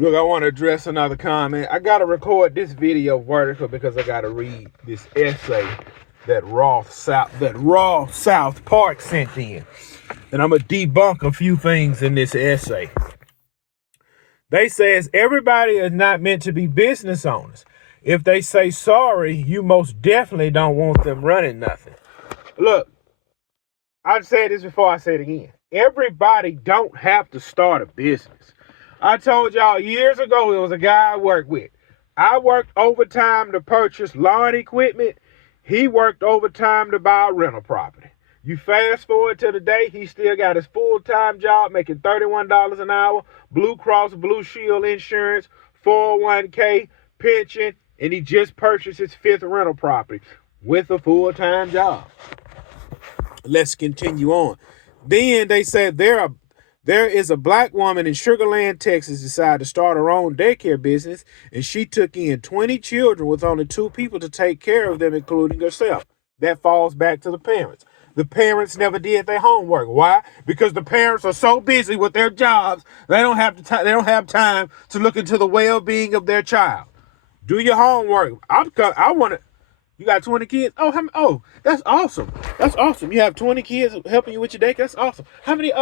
Look, I want to address another comment. I got to record this video vertical because I got to read this essay that Raw South Park sent in. And I'm going to debunk a few things in this essay. They says everybody is not meant to be business owners. If they say sorry, you most definitely don't want them running nothing. Look, I've said this before, I say it again. Everybody don't have to start a business. I told y'all years ago, it was a guy I worked with. I worked overtime to purchase lawn equipment. He worked overtime to buy a rental property. You fast forward to today, he still got his full-time job making $31 an hour, Blue Cross Blue Shield insurance, 401k, pension, and he just purchased his 5th rental property with a full-time job. Let's continue on. Then they said there is a black woman in Sugar Land, Texas, decided to start her own daycare business, and she took in 20 children with only 2 people to take care of them, including herself. That falls back to the parents. The parents never did their homework. Why? Because the parents are so busy with their jobs, they don't have time to look into the well-being of their child. Do your homework. I want to. You got 20 kids? Oh, that's awesome. That's awesome. You have 20 kids helping you with your daycare? That's awesome. How many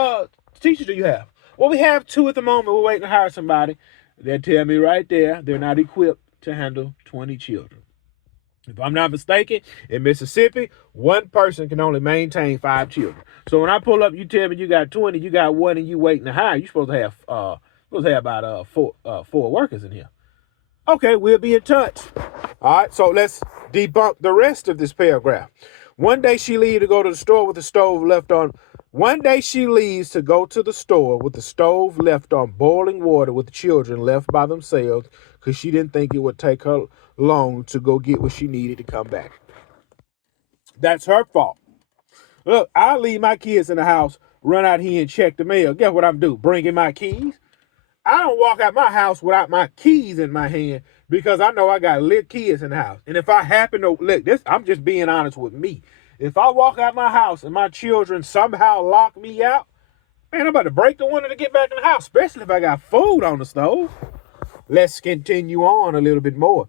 teachers do you have? Well, we have 2 at the moment. We're waiting to hire somebody. They'll tell me right there they're not equipped to handle 20 children. If I'm not mistaken, in Mississippi, 1 person can only maintain 5 children. So when I pull up, you tell me you got 20, you got 1, and you waiting to hire. You're supposed to have about 4 workers in here. Okay, we'll be in touch. All right, so let's debunk the rest of this paragraph. One day she leaves to go to the store with the stove left on. One day she leaves to go to the store with the stove left on boiling water with the children left by themselves because she didn't think it would take her long to go get what she needed to come back. That's her fault. Look, I leave my kids in the house, run out here and check the mail. Guess what I'm doing? Bringing my keys. I don't walk out my house without my keys in my hand because I know I got lit kids in the house. And if I happen to, look, I'm just being honest with me. If I walk out my house and my children somehow lock me out, man, I'm about to break the window to get back in the house, especially if I got food on the stove. Let's continue on a little bit more.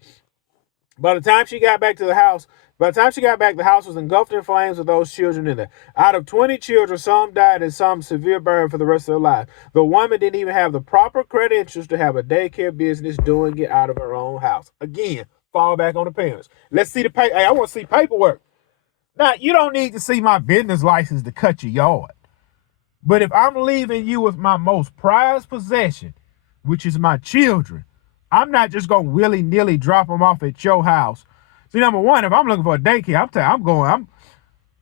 By the time she got back, the house was engulfed in flames with those children in there. Out of 20 children, some died and some severe burn for the rest of their life. The woman didn't even have the proper credentials to have a daycare business doing it out of her own house. Again, fall back on the parents. Let's see the paper. Hey, I want to see paperwork. Now, you don't need to see my business license to cut your yard. But if I'm leaving you with my most prized possession, which is my children, I'm not just going to willy-nilly drop them off at your house. See, number one, if I'm looking for a daycare,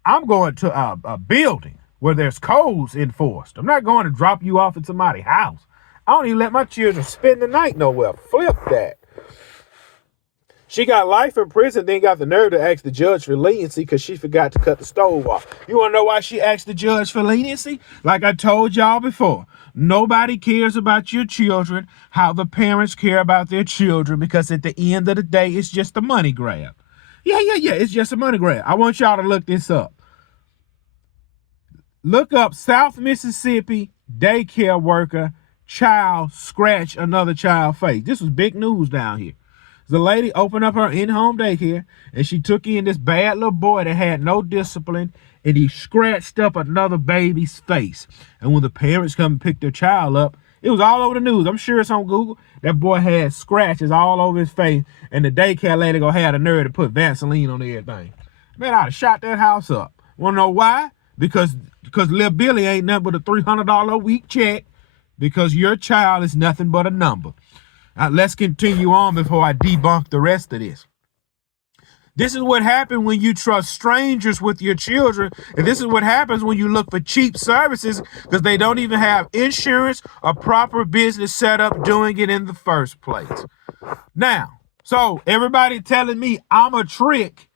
I'm going to a building where there's codes enforced. I'm not going to drop you off at somebody's house. I don't even let my children spend the night nowhere. Flip that. She got life in prison, then got the nerve to ask the judge for leniency because she forgot to cut the stove off. You want to know why she asked the judge for leniency? Like I told y'all before, nobody cares about your children how the parents care about their children, because at the end of the day, it's just a money grab. Yeah, it's just a money grab. I want y'all to look this up. Look up South Mississippi daycare worker child scratch another child face. This was big news down here. The lady opened up her in-home daycare, and she took in this bad little boy that had no discipline, and he scratched up another baby's face. And when the parents come and pick their child up, it was all over the news. I'm sure it's on Google. That boy had scratches all over his face, and the daycare lady gonna have the nerve to put Vaseline on everything. Man, I'd have shot that house up. Wanna know why? Because little Billy ain't nothing but a $300 a week check, because your child is nothing but a number. Now, let's continue on before I debunk the rest of this. This is what happens when you trust strangers with your children. And this is what happens when you look for cheap services because they don't even have insurance or proper business set up doing it in the first place. Now, so everybody telling me I'm a trick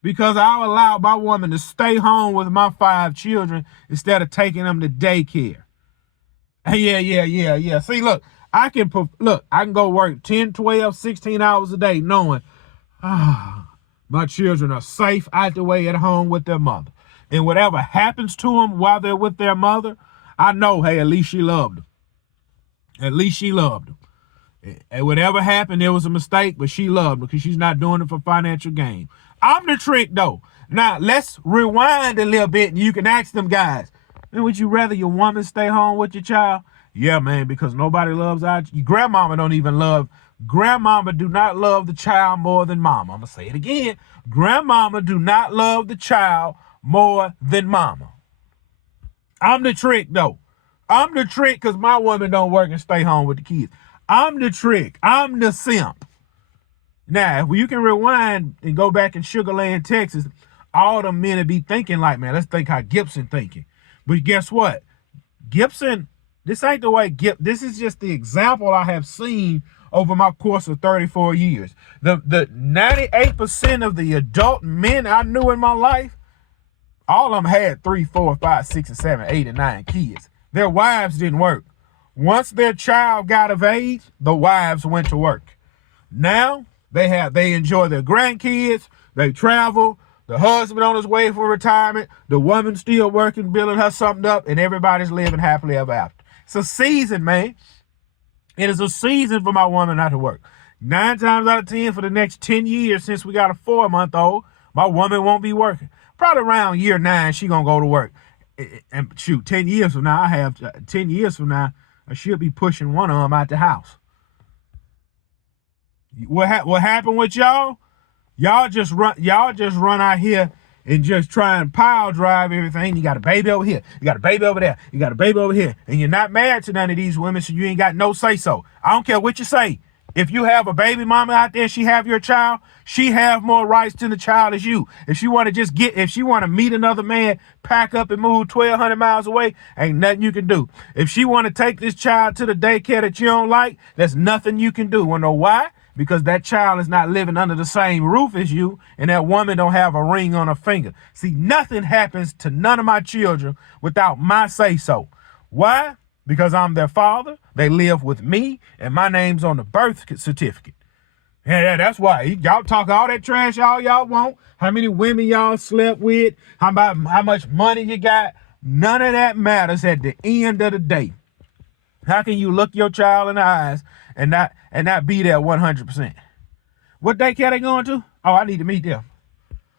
because I'll allow my woman to stay home with my 5 children instead of taking them to daycare. Yeah. See, look. I can go work 10, 12, 16 hours a day knowing my children are safe out the way at home with their mother. And whatever happens to them while they're with their mother, I know, hey, at least she loved them. At least she loved them. And whatever happened, there was a mistake, but she loved because she's not doing it for financial gain. I'm the trick, though. Now, let's rewind a little bit, and you can ask them guys, man, would you rather your woman stay home with your child? Yeah, man, because nobody loves our grandmama grandmama do not love the child more than mama. I'm going to say it again. Grandmama do not love the child more than mama. I'm the trick, though. I'm the trick because my woman don't work and stay home with the kids. I'm the trick. I'm the simp. Now, if you can rewind and go back in Sugar Land, Texas, all the men would be thinking like, man, let's think how Gibson thinking. But guess what? Gibson, this ain't the way this is just the example I have seen over my course of 34 years. The 98% of the adult men I knew in my life, all of them had 3, 4, 5, 6, and 7, 8, and 9 kids. Their wives didn't work. Once their child got of age, the wives went to work. Now they enjoy their grandkids, they travel, the husband on his way for retirement, the woman still working, building her something up, and everybody's living happily ever after. It's a season, man. It is a season for my woman not to work. 9 times out of 10 for the next 10 years since we got a 4-month-old, my woman won't be working. Probably around year 9, she gonna go to work. And shoot, 10 years from now, I should be pushing one of them out the house. What happened with y'all? Y'all just run out here and just try and pile drive everything. You got a baby over here. You got a baby over there. You got a baby over here. And you're not married to none of these women, so you ain't got no say-so. I don't care what you say. If you have a baby mama out there, she have your child, she have more rights to the child as you. If she want to meet another man, pack up and move 1,200 miles away, ain't nothing you can do. If she want to take this child to the daycare that you don't like, there's nothing you can do. Wanna know why? Because that child is not living under the same roof as you, and that woman don't have a ring on her finger. See, nothing happens to none of my children without my say-so. Why? Because I'm their father, they live with me, and my name's on the birth certificate. Yeah, that's why. Y'all talk all that trash all y'all want, how many women y'all slept with, how much money you got. None of that matters at the end of the day. How can you look your child in the eyes and not be there 100%? What daycare they going to? Oh, I need to meet them.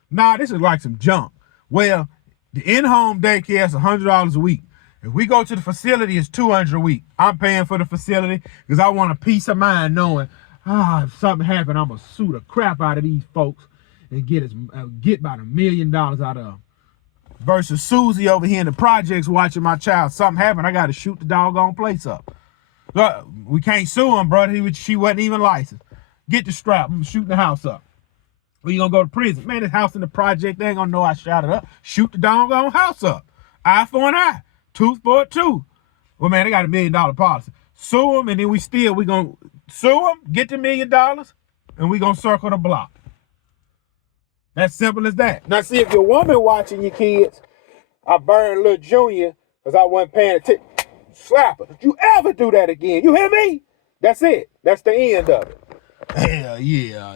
Nah, this is like some junk. Well, the in-home daycare is $100 a week. If we go to the facility, it's $200 a week. I'm paying for the facility because I want a peace of mind knowing, if something happened, I'm going to sue the crap out of these folks and get about $1 million out of them. Versus Susie over here in the projects watching my child. Something happened, I got to shoot the doggone place up. Look, we can't sue him, brother. She wasn't even licensed. Get the strap. I'm shooting the house up. Or you going to go to prison. Man, this house in the project, they ain't going to know I shot it up. Shoot the doggone house up. Eye for an eye. Tooth for a tooth. Well, man, they got $1 million policy. Sue them, and then we going to sue them, get the $1 million, and we going to circle the block. That's simple as that. Now, see, if your woman watching your kids, I burned little Junior because I wasn't paying attention. Slap her. If you ever do that again, you hear me? That's it. That's the end of it. Yeah.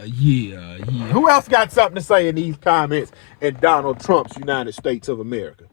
Who else got something to say in these comments in Donald Trump's United States of America?